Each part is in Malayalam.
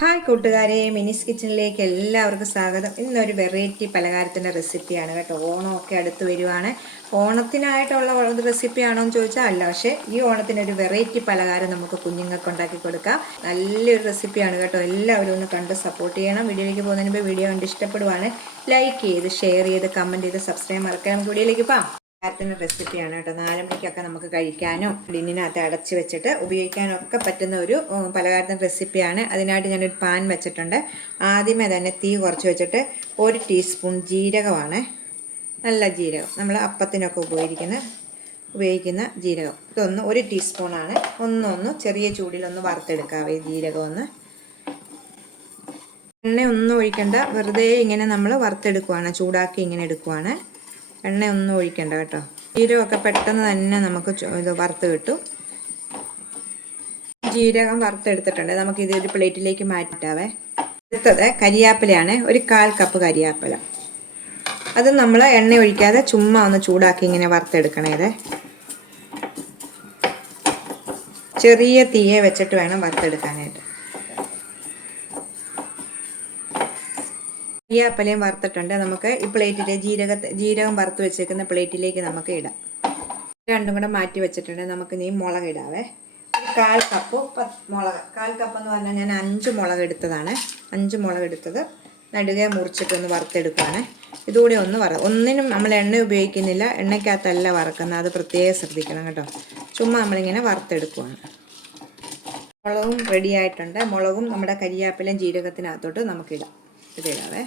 ഹായ് കൂട്ടുകാരെ, മിനിസ് കിച്ചണിലേക്ക് എല്ലാവർക്കും സ്വാഗതം. ഇന്നൊരു വെറൈറ്റി പലഹാരത്തിൻ്റെ റെസിപ്പിയാണ് കേട്ടോ. ഓണമൊക്കെ അടുത്ത് വരുവാണ്. ഓണത്തിനായിട്ടുള്ള റെസിപ്പിയാണോ എന്ന് ചോദിച്ചാൽ അല്ല, പക്ഷേ ഈ ഓണത്തിനൊരു വെറൈറ്റി പലഹാരം നമുക്ക് കുഞ്ഞുങ്ങൾക്ക് ഉണ്ടാക്കി കൊടുക്കാം. നല്ലൊരു റെസിപ്പിയാണ് കേട്ടോ. എല്ലാവരും ഒന്ന് കണ്ട് സപ്പോർട്ട് ചെയ്യണം. വീഡിയോയിലേക്ക് പോകുന്നതിന് മുമ്പ് വീഡിയോ കണ്ട് ഇഷ്ടപ്പെടുവാണ് ലൈക്ക് ചെയ്ത്, ഷെയർ ചെയ്ത്, കമൻറ്റ് ചെയ്ത്, സബ്സ്ക്രൈബ് മറക്കാൻ. നമുക്ക് വീഡിയോയിലേക്ക് പോകാം. പലഹാരത്തിൻ്റെ റെസിപ്പിയാണ് കേട്ടോ. 4 മണിക്കൊക്കെ നമുക്ക് കഴിക്കാനും ടിന്നിനകത്ത് അടച്ച് വെച്ചിട്ട് ഉപയോഗിക്കാനും ഒക്കെ പറ്റുന്ന ഒരു പലഹാരത്തിൻ്റെ റെസിപ്പിയാണ്. അതിനായിട്ട് ഞാനൊരു പാൻ വെച്ചിട്ടുണ്ട്. ആദ്യമേ തന്നെ തീ കുറച്ച് വെച്ചിട്ട് 1 ടീസ്പൂൺ ജീരകമാണ്. നല്ല ജീരകം, നമ്മൾ അപ്പത്തിനൊക്കെ ഉപയോഗിക്കുന്ന ജീരകം. ഇതൊന്ന് 1 ടീസ്പൂണാണ്. ഒന്ന് ചെറിയ ചൂടിലൊന്ന് വറുത്തെടുക്കാവേ ജീരകം ഒന്ന്. എണ്ണ ഒന്നും ഒഴിക്കണ്ട, വെറുതെ ഇങ്ങനെ നമ്മൾ വറുത്തെടുക്കുവാണ്, ചൂടാക്കി ഇങ്ങനെ എടുക്കുവാണ്. എണ്ണ ഒന്നും ഒഴിക്കണ്ട കേട്ടോ. ജീരകമൊക്കെ പെട്ടെന്ന് തന്നെ നമുക്ക് ഇത് വറുത്ത് കിട്ടും. ജീരകം വറുത്തെടുത്തിട്ടുണ്ട്. നമുക്കിത് ഒരു പ്ലേറ്റിലേക്ക് മാറ്റിട്ടാവേ. അടുത്തത് കരിയാപ്പിലയാണ്. ഒരു 1/4 കപ്പ് കരിയാപ്പില. അത് നമ്മൾ എണ്ണ ഒഴിക്കാതെ ചുമ്മാ ഒന്ന് ചൂടാക്കി ഇങ്ങനെ വറുത്തെടുക്കണേ. ചെറിയ തീയെ വെച്ചിട്ട് വേണം വറുത്തെടുക്കാനായിട്ട്. കരിയാപ്പിലയും വറുത്തിട്ടുണ്ട്. നമുക്ക് ഈ പ്ലേറ്റിലെ ജീരകം വറുത്ത് വെച്ചേക്കുന്ന പ്ലേറ്റിലേക്ക് നമുക്ക് ഇടാം. രണ്ടും കൂടെ മാറ്റി വെച്ചിട്ടുണ്ട്. നമുക്ക് നീ മുളക് ഇടാവേ. 1/4 കപ്പ് മുളക്. 1/4 കപ്പ് എന്ന് പറഞ്ഞാൽ ഞാൻ 5 മുളക് എടുത്തതാണ്. 5 മുളക് എടുത്തത് നടുകെ മുറിച്ചിട്ടൊന്ന് വറുത്തെടുക്കുകയാണ്. ഇതുകൂടി ഒന്ന് ഒന്നിനും നമ്മൾ എണ്ണ ഉപയോഗിക്കുന്നില്ല, എണ്ണയ്ക്കകത്തല്ല വറക്കുന്നത്. അത് പ്രത്യേകം ശ്രദ്ധിക്കണം കേട്ടോ. ചുമ്മാ നമ്മളിങ്ങനെ വറുത്തെടുക്കുകയാണ്. മുളകും റെഡി ആയിട്ടുണ്ട്. മുളകും നമ്മുടെ കരിയാപ്പിലയും ജീരകത്തിനകത്തോട്ട് നമുക്കിടാം. ഇടാവേ.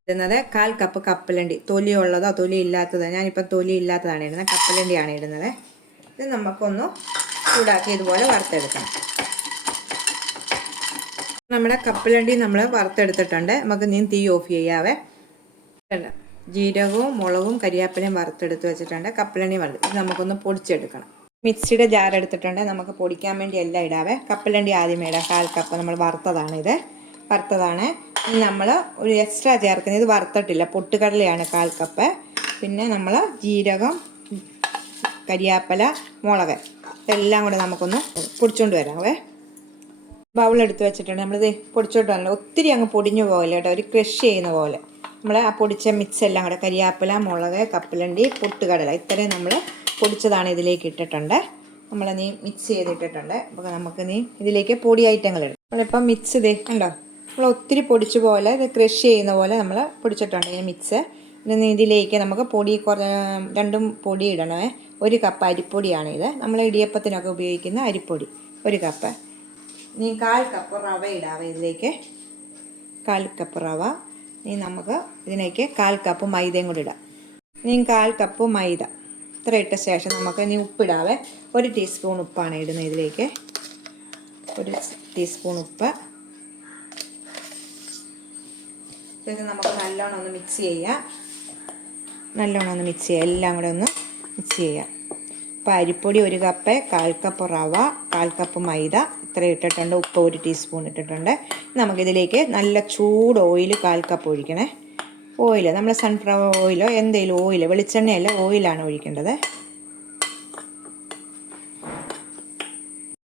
ഇടുന്നത് 1/4 കപ്പ് കപ്പലണ്ടി. തൊലി ഉള്ളതോ തൊലി ഇല്ലാത്തതോ, ഞാനിപ്പം തൊലി ഇല്ലാത്തതാണ് ഇടുന്നത്, കപ്പലണ്ടിയാണ് ഇടുന്നത്. ഇത് നമുക്കൊന്ന് ചൂടാക്കി ഇതുപോലെ വറുത്തെടുക്കണം. നമ്മുടെ കപ്പലണ്ടി നമ്മൾ വറുത്തെടുത്തിട്ടുണ്ട്. നമുക്ക് നീ തീ ഓഫ് ചെയ്യാവേ. ജീരകവും മുളകും കരിയാപ്പിലയും വറുത്തെടുത്ത് വെച്ചിട്ടുണ്ട്. കപ്പലണ്ടി വറുത്ത് ഇത് നമുക്കൊന്ന് പൊടിച്ചെടുക്കണം. മിക്സിയുടെ ജാർ എടുത്തിട്ടുണ്ട്. നമുക്ക് പൊടിക്കാൻ വേണ്ടി എല്ലാം ഇടാവേ. കപ്പലണ്ടി ആദ്യമേ ഇടാം. 1/4 കപ്പ് നമ്മൾ വറുത്തതാണ്. നമ്മൾ ഒരു എക്സ്ട്രാ ചേർക്കുന്നത്, ഇത് വറുത്തിട്ടില്ല, പൊട്ടുകടലയാണ് 1/4 കപ്പ്. പിന്നെ നമ്മൾ ജീരകം, കരിയാപ്പല, മുളക് ഇതെല്ലാം കൂടെ നമുക്കൊന്ന് പൊടിച്ചുകൊണ്ട് വരാവേ. ബൗളെടുത്ത് വെച്ചിട്ടുണ്ട്. നമ്മളിത് പൊടിച്ചോണ്ട് വരണം. ഒത്തിരി അങ്ങ് പൊടിഞ്ഞു പോകില്ല കേട്ടോ, ഒരു ക്രഷ് ചെയ്യുന്ന പോലെ. നമ്മൾ ആ പൊടിച്ച മിക്സ് എല്ലാം കൂടെ കരിയാപ്പല, മുളക്, കപ്പലണ്ടി, പൊട്ടുകടല ഇത്രയും നമ്മൾ പൊടിച്ചതാണ് ഇതിലേക്ക് ഇട്ടിട്ടുണ്ട്. നമ്മൾ മിക്സ് ചെയ്തിട്ടിട്ടുണ്ട്. അപ്പോൾ നമുക്ക് ഇതിലേക്ക് പൊടി ഐറ്റങ്ങൾ ഇടും. നമ്മളിപ്പം മിക്സ് കണ്ടോ, നമ്മൾ ഒത്തിരി പൊടിച്ച പോലെ, ഇത് ക്രഷ് ചെയ്യുന്ന പോലെ നമ്മൾ പൊടിച്ചിട്ടുണ്ട് ഈ മിക്സ്. ഇതിലേക്ക് നമുക്ക് പൊടി 2 പൊടി ഇടണമേ. 1 കപ്പ് അരിപ്പൊടിയാണ് ഇത്. നമ്മൾ ഇടിയപ്പത്തിനൊക്കെ ഉപയോഗിക്കുന്ന അരിപ്പൊടി 1 കപ്പ്. 1/4 കപ്പ് റവ ഇടാവേ ഇതിലേക്ക്. 1/4 കപ്പ് റവ. നമുക്ക് ഇതിലേക്ക് 1/4 കപ്പ് മൈദയും കൂടി ഇടാം. 1/4 കപ്പ് മൈദ. ഇത്ര ഇട്ട ശേഷം നമുക്ക് ഉപ്പിടാവേ. 1 ടീസ്പൂൺ ഉപ്പാണ് ഇടുന്നത് ഇതിലേക്ക്. 1 ടീസ്പൂൺ ഉപ്പ്. ഇത് നമുക്ക് നല്ലോണം ഒന്ന് മിക്സ് ചെയ്യാം. എല്ലാം കൂടെ ഒന്ന് മിക്സ് ചെയ്യാം. അപ്പോൾ അരിപ്പൊടി 1 കപ്പ്, 1/4 കപ്പ് റവ, 1/4 കപ്പ് മൈദ ഇത്ര ഇട്ടിട്ടുണ്ട്. ഉപ്പ് 1 ടീസ്പൂൺ ഇട്ടിട്ടുണ്ട്. നമുക്കിതിലേക്ക് നല്ല ചൂട് ഓയിൽ 1/4 കപ്പ് ഒഴിക്കണേ. ഓയിൽ നമ്മൾ സൺഫ്ലവർ ഓയിലോ എന്തെങ്കിലും ഓയിൽ, വെളിച്ചെണ്ണയല്ല, ഓയിലാണ് ഒഴിക്കേണ്ടത്.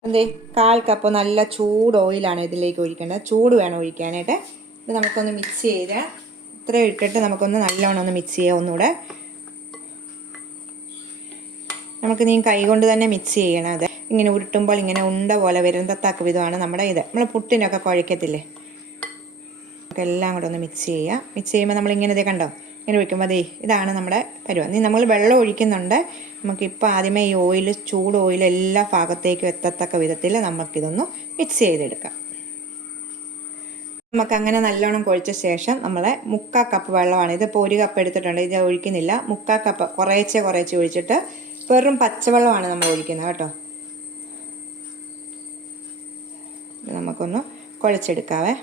1/4 കപ്പ് നല്ല ചൂട് ഓയിലാണ് ഇതിലേക്ക് ഒഴിക്കേണ്ടത്. ചൂട് വേണം ഒഴിക്കാനായിട്ട്. ഇത് നമുക്കൊന്ന് മിക്സ് ചെയ്ത് ഇത്ര ഇട്ടിട്ട് നമുക്കൊന്ന് നല്ലോണം ഒന്ന് മിക്സ് ചെയ്യാം. ഒന്നുകൂടെ നമുക്ക് കൈ കൊണ്ട് തന്നെ മിക്സ് ചെയ്യണം. അത് ഇങ്ങനെ ഉരുട്ടുമ്പോൾ ഇങ്ങനെ ഉണ്ട പോലെ വരുന്ന തക്ക വിധമാണ് നമ്മുടെ ഇത്. നമ്മൾ പുട്ടിനൊക്കെ കുഴക്കത്തില്ലേ, എല്ലാം കൂടെ ഒന്ന് മിക്സ് ചെയ്യാം. മിക്സ് ചെയ്യുമ്പോൾ നമ്മളിങ്ങനെ കണ്ടോ, ഇങ്ങനെ ഒഴിക്കുമ്പോൾ ഇതാണ് നമ്മുടെ പരുവം. നമ്മൾ വെള്ളം ഒഴിക്കുന്നുണ്ട്. നമുക്കിപ്പോൾ ആദ്യമേ ഈ ചൂട് ഓയിൽ എല്ലാ ഭാഗത്തേക്കും എത്തത്തക്ക വിധത്തിൽ നമുക്കിതൊന്ന് മിക്സ് ചെയ്തെടുക്കാം. നമുക്കങ്ങനെ നല്ലോണം കുഴച്ച ശേഷം നമ്മൾ 1/4 കപ്പ് വെള്ളമാണ്. ഇതിപ്പോൾ 1 കപ്പ് എടുത്തിട്ടുണ്ട്, ഇത് ഒഴിക്കുന്നില്ല. 1/4 കപ്പ് കുറേശ്ശെ ഒഴിച്ചിട്ട് വെറും പച്ചവെള്ളമാണ് നമ്മൾ ഒഴിക്കുന്നത് കേട്ടോ. നമുക്കൊന്ന് കുഴച്ചെടുക്കാവേ.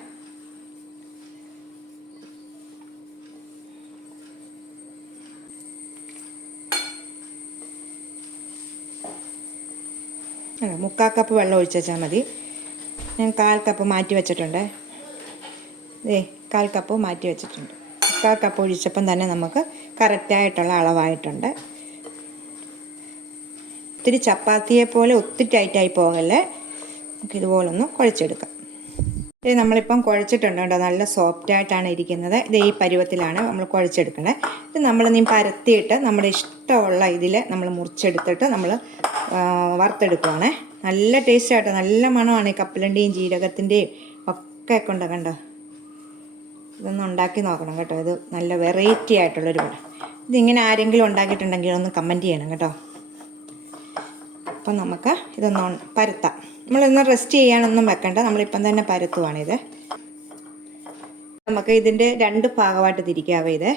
അല്ല, 1/4 കപ്പ് വെള്ളം ഒഴിച്ചാൽ മതി. ഞാൻ 1/4 കപ്പ് മാറ്റി വെച്ചിട്ടുണ്ട്. 1/4 കപ്പ് മാറ്റി വെച്ചിട്ടുണ്ട്. 1/4 കപ്പ് ഒഴിച്ചപ്പം തന്നെ നമുക്ക് കറക്റ്റായിട്ടുള്ള അളവായിട്ടുണ്ട്. ഒത്തിരി ചപ്പാത്തിയെ പോലെ ഒത്തിരി ടൈറ്റായി പോകല്ലേ. നമുക്കിതുപോലൊന്ന് കുഴച്ചെടുക്കാം. ഇത് നമ്മളിപ്പം കുഴച്ചിട്ടുണ്ട് കേട്ടോ, നല്ല സോഫ്റ്റായിട്ടാണ് ഇരിക്കുന്നത്. ഇത് ഈ പരുവത്തിലാണ് നമ്മൾ കുഴച്ചെടുക്കുന്നത്. ഇത് നമ്മൾ നീ പരത്തിയിട്ട് നമ്മുടെ ഇഷ്ടമുള്ള ഇതിൽ നമ്മൾ മുറിച്ചെടുത്തിട്ട് നമ്മൾ വറുത്തെടുക്കുവാണേ. നല്ല ടേസ്റ്റായിട്ടോ, നല്ല മണമാണ് ഈ കപ്പലണ്ടിയും ജീരകത്തിൻ്റെയും ഒക്കെ കൊണ്ട്. കണ്ടോ, ഇതൊന്ന് ഉണ്ടാക്കി നോക്കണം കേട്ടോ. ഇത് നല്ല വെറൈറ്റി ആയിട്ടുള്ളൊരു പടം. ഇതിങ്ങനെ ആരെങ്കിലും ഉണ്ടാക്കിയിട്ടുണ്ടെങ്കിൽ ഒന്ന് കമൻറ്റ് ചെയ്യണം കേട്ടോ. അപ്പം നമുക്ക് ഇതൊന്ന് പരത്താം. നമ്മളിന്ന് റെസ്റ്റ് ചെയ്യാനൊന്നും വെക്കണ്ട, നമ്മളിപ്പം തന്നെ പരത്തുവാണിത്. നമുക്ക് ഇതിൻ്റെ 2 ഭാഗമായിട്ട് തിരിക്കാവേ. ഇത്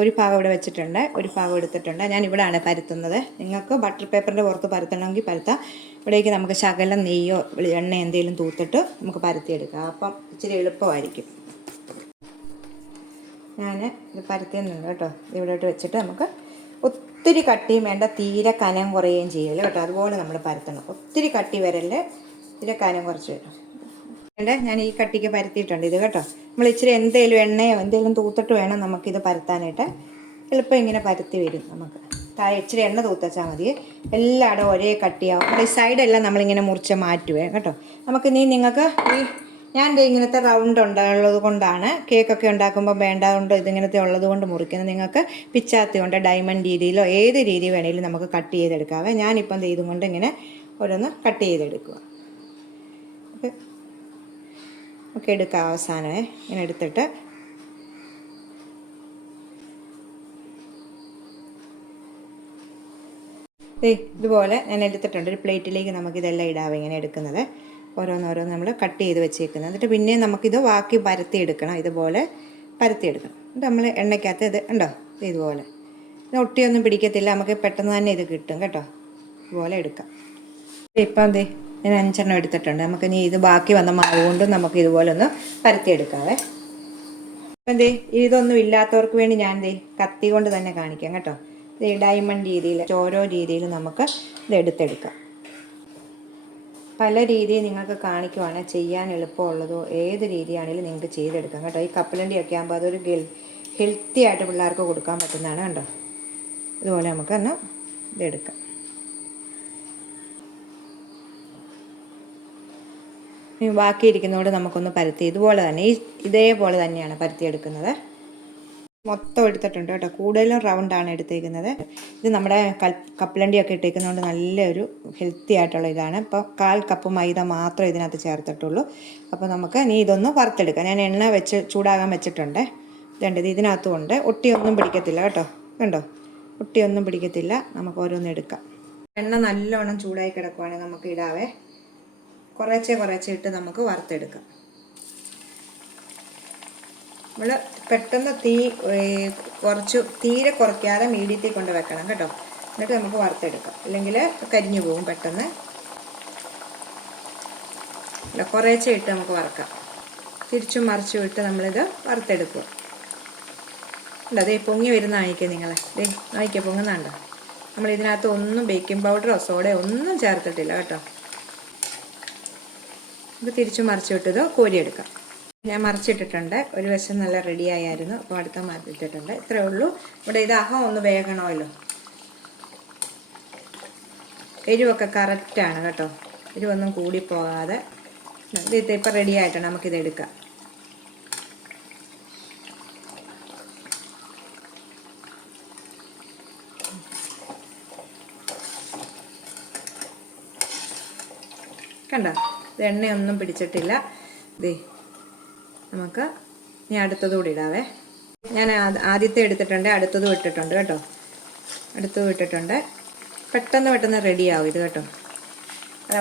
ഒരു ഭാഗം ഇവിടെ വെച്ചിട്ടുണ്ട്, ഒരു ഭാഗം എടുത്തിട്ടുണ്ട്. ഞാൻ ഇവിടെയാണ് പരത്തുന്നത്. നിങ്ങൾക്ക് ബട്ടർ പേപ്പറിൻ്റെ പുറത്ത് പരത്തണമെങ്കിൽ പരത്താം. ഇവിടേക്ക് നമുക്ക് ശകലം നെയ്യോ എണ്ണ എന്തെങ്കിലും തൂത്തിട്ട് നമുക്ക് പരത്തിയെടുക്കാം. അപ്പം ഇച്ചിരി എളുപ്പമായിരിക്കും. ഞാൻ ഇത് പരത്തിയെന്നുണ്ട് കേട്ടോ. ഇവിടോട്ട് വെച്ചിട്ട് നമുക്ക് ഒത്തിരി കട്ടിയും വേണ്ട, തീരെ കനം കുറയുകയും ചെയ്യല്ലോ കേട്ടോ. അതുപോലെ നമ്മൾ പരത്തണം. ഒത്തിരി കട്ടി വരല്ലേ, തീരെ കനം കുറച്ച് വരും. ഞാൻ ഈ കട്ടിക്ക് പരത്തിയിട്ടുണ്ട് ഇത് കേട്ടോ. നമ്മൾ ഇച്ചിരി എന്തെങ്കിലും എണ്ണയോ എന്തെങ്കിലും തൂത്തിട്ട് വേണം നമുക്കിത് പരത്താനായിട്ട്. എളുപ്പം ഇങ്ങനെ പരത്തി വരും. നമുക്ക് താഴെ ഇച്ചിരി എണ്ണ തൂത്തച്ചാൽ മതി. എല്ലായിടും ഒരേ കട്ടിയാവും. നമ്മുടെ ഈ സൈഡെല്ലാം നമ്മളിങ്ങനെ മുറിച്ച് മാറ്റുവേ കേട്ടോ. നമുക്ക് നിങ്ങൾക്ക് ഞാൻ ഇങ്ങനത്തെ റൗണ്ട് ഉള്ളത് കൊണ്ടാണ് കേക്കൊക്കെ ഉണ്ടാക്കുമ്പോൾ വേണ്ടതുകൊണ്ട് ഇതിങ്ങനത്തെ ഉള്ളത് കൊണ്ട് മുറിക്കുന്നത്. നിങ്ങൾക്ക് പിച്ചാത്തി കൊണ്ട് ഡയമണ്ട് രീതിയിലോ ഏത് രീതി വേണമെങ്കിലും നമുക്ക് കട്ട് ചെയ്തെടുക്കാവേ. ഞാനിപ്പം ഇതും കൊണ്ട് ഇങ്ങനെ ഓരോന്ന് കട്ട് ചെയ്തെടുക്കുക. ഒക്കെ എടുക്കാം. അവസാനമേ ഇങ്ങനെ എടുത്തിട്ട് ഇതുപോലെ ഞാൻ എടുത്തിട്ടുണ്ട്. ഒരു പ്ലേറ്റിലേക്ക് നമുക്കിതെല്ലാം ഇടാവേ. ഇങ്ങനെ എടുക്കുന്നത് ഓരോന്നോരോന്ന് നമ്മൾ കട്ട് ചെയ്ത് വെച്ചേക്കുന്നത്. എന്നിട്ട് പിന്നെ നമുക്കിത് ബാക്കി പരത്തിയെടുക്കണം. ഇതുപോലെ പരത്തിയെടുക്കണം. എന്നിട്ട് നമ്മൾ എണ്ണയ്ക്കകത്ത് ഇത് ഉണ്ടോ ഇതുപോലെ ഒട്ടിയൊന്നും പിടിക്കത്തില്ല. നമുക്ക് പെട്ടെന്ന് തന്നെ ഇത് കിട്ടും കേട്ടോ. ഇതുപോലെ എടുക്കാം. ഇപ്പം ഞാൻ 5 എടുത്തിട്ടുണ്ട്. നമുക്ക് ഇനി ഇത് ബാക്കി വന്ന മാവ് കൊണ്ട് നമുക്ക് ഇതുപോലെ ഒന്ന് പരത്തിയെടുക്കാവേ. അപ്പം ഇതൊന്നും ഇല്ലാത്തവർക്ക് വേണ്ടി ഞാൻ കത്തി കൊണ്ട് തന്നെ കാണിക്കാം കേട്ടോ. ഡയമണ്ട് രീതിയിൽ ഓരോ രീതിയിൽ നമുക്ക് ഇത് എടുത്തെടുക്കാം. പല രീതിയിൽ നിങ്ങൾക്ക് കാണിക്കുവാണെങ്കിൽ ചെയ്യാൻ എളുപ്പമുള്ളതോ ഏത് രീതിയാണെങ്കിലും നിങ്ങൾക്ക് ചെയ്തെടുക്കാം കേട്ടോ. ഈ കപ്പലണ്ടിയൊക്കെ ആകുമ്പോൾ അതൊരു ഹെൽത്തി ആയിട്ട് പിള്ളേർക്ക് കൊടുക്കാൻ പറ്റുന്നതാണ് കണ്ടോ. ഇതുപോലെ നമുക്കൊന്ന് ഇതെടുക്കാം. ബാക്കിയിരിക്കുന്നതോട് നമുക്കൊന്ന് പരത്തി ഇതുപോലെ തന്നെ ഇതേപോലെ തന്നെയാണ് പരത്തിയെടുക്കുന്നത്. മൊത്തം എടുത്തിട്ടുണ്ട് കേട്ടോ. കൂടുതലും റൗണ്ടാണ് എടുത്തേക്കുന്നത്. ഇത് നമ്മുടെ കപ്പലണ്ടിയൊക്കെ ഇട്ടേക്കുന്നതുകൊണ്ട് നല്ലൊരു ഹെൽത്തി ആയിട്ടുള്ള ഇതാണ്. ഇപ്പോൾ 1/4 കപ്പ് മൈദ മാത്രമേ ഇതിനകത്ത് ചേർത്തിട്ടുള്ളൂ. അപ്പോൾ നമുക്ക് ഇനി ഇതൊന്ന് വറുത്തെടുക്കാം. ഞാൻ എണ്ണ വെച്ച് ചൂടാകാൻ വെച്ചിട്ടുണ്ട്. ഇതുണ്ട്, ഇതിനകത്തും ഉണ്ട്. ഒട്ടിയൊന്നും പിടിക്കത്തില്ല കേട്ടോ. കണ്ടോ, ഒട്ടിയൊന്നും പിടിക്കത്തില്ല. നമുക്ക് ഓരോന്ന് എടുക്കാം. എണ്ണ നല്ലോണം ചൂടായി കിടക്കുവാണെങ്കിൽ നമുക്ക് ഇടാവേ. കുറേശ്ശെ ഇട്ട് നമുക്ക് വറുത്തെടുക്കാം. നമ്മൾ പെട്ടെന്ന് തീരെ കുറയ്ക്കാതെ മീഡിയത്തിൽ കൊണ്ട് വെക്കണം കേട്ടോ. എന്നിട്ട് നമുക്ക് വറുത്തെടുക്കാം. അല്ലെങ്കിൽ കരിഞ്ഞു പോകും പെട്ടെന്ന്. കുറേശ്ശെ ഇട്ട് നമുക്ക് വറുക്കാം. തിരിച്ചും മറിച്ചും ഇട്ട് നമ്മളിത് വറുത്തെടുക്കുക. അതേ പൊങ്ങി വരുന്ന വാങ്ങിക്കുക നിങ്ങളെ. വാങ്ങിക്കുക പൊങ്ങുന്നുണ്ടോ. നമ്മൾ ഇതിനകത്ത് ഒന്നും ബേക്കിംഗ് പൗഡറോ സോഡയോ ഒന്നും ചേർത്തിട്ടില്ല കേട്ടോ. നമുക്ക് തിരിച്ചും മറിച്ചും ഇട്ടത് കോരിയെടുക്കാം. ഞാൻ മറിച്ചിട്ടിട്ടുണ്ട്. ഒരു വശം നല്ല റെഡി ആയിരുന്നു. അപ്പോൾ അടുത്ത മറിച്ചിട്ടിട്ടുണ്ട്. ഇത്രയേ ഉള്ളൂ. ഇവിടെ ഇത് അഹം ഒന്ന് വേകണമല്ലോ. എരിവൊക്കെ കറക്റ്റാണ് കേട്ടോ. എരിവൊന്നും കൂടിപ്പോകാതെ ഇത് ഇപ്പം റെഡി ആയിട്ടാണ്. നമുക്കിത് എടുക്കാം. കണ്ടോ, ഇത് എണ്ണയൊന്നും പിടിച്ചിട്ടില്ല. നമുക്ക് ഇനി അടുത്തതുകൂടി ഇടാവേ. ഞാൻ ആദ്യത്തെ എടുത്തിട്ടുണ്ട്, അടുത്തതും ഇട്ടിട്ടുണ്ട് കേട്ടോ. അടുത്തതും ഇട്ടിട്ടുണ്ട്. പെട്ടെന്ന് റെഡിയാവും ഇത് കേട്ടോ.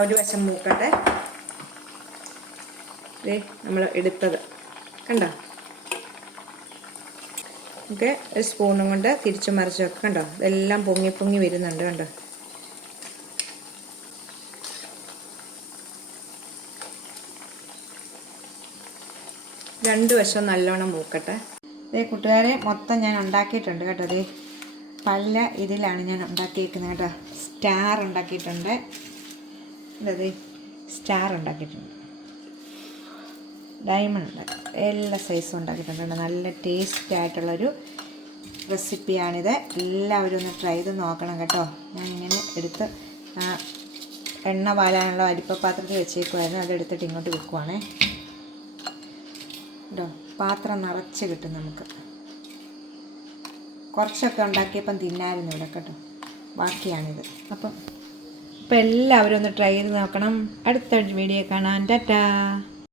ഒരു വശം മൂക്കട്ടെ. നമ്മൾ എടുത്തത് കണ്ടോ. ഓക്കെ, ഒരു സ്പൂണും കൊണ്ട് തിരിച്ചും മറിച്ചൊക്കെ കണ്ടോ. ഇതെല്ലാം പൊങ്ങി വരുന്നുണ്ട് കണ്ടോ. രണ്ട് വശം നല്ലോണം മൂക്കട്ടെ. കൂട്ടുകാരെ മൊത്തം ഞാൻ ഉണ്ടാക്കിയിട്ടുണ്ട് കേട്ടോ. പല ഇതിലാണ് ഞാൻ ഉണ്ടാക്കിയിരിക്കുന്നത് കേട്ടോ. സ്റ്റാർ ഉണ്ടാക്കിയിട്ടുണ്ട്. സ്റ്റാർ ഉണ്ടാക്കിയിട്ടുണ്ട്. ഡയമണ്ട് ഉണ്ടാക്കി എല്ലാ സൈസും ഉണ്ടാക്കിയിട്ടുണ്ട്. നല്ല ടേസ്റ്റ് ആയിട്ടുള്ളൊരു റെസിപ്പിയാണിത്. എല്ലാവരും ഒന്ന് ട്രൈ ചെയ്ത് നോക്കണം കേട്ടോ. ഞാനിങ്ങനെ എടുത്ത് എണ്ണ വാലാനുള്ള അരിപ്പ പാത്രത്തിൽ വെച്ചേക്കുമായിരുന്നു. അതെടുത്തിട്ട് ഇങ്ങോട്ട് വെക്കുവാണേ. കേട്ടോ, പാത്രം നിറച്ച് കിട്ടും നമുക്ക്. കുറച്ചൊക്കെ ഉണ്ടാക്കിയപ്പം തിന്നായിരുന്നു ഇവിടെ കേട്ടോ, ബാക്കിയാണിത്. അപ്പം എല്ലാവരും ഒന്ന് ട്രൈ ചെയ്ത് നോക്കണം. അടുത്ത വീഡിയോ കാണാൻ. ടാറ്റാ.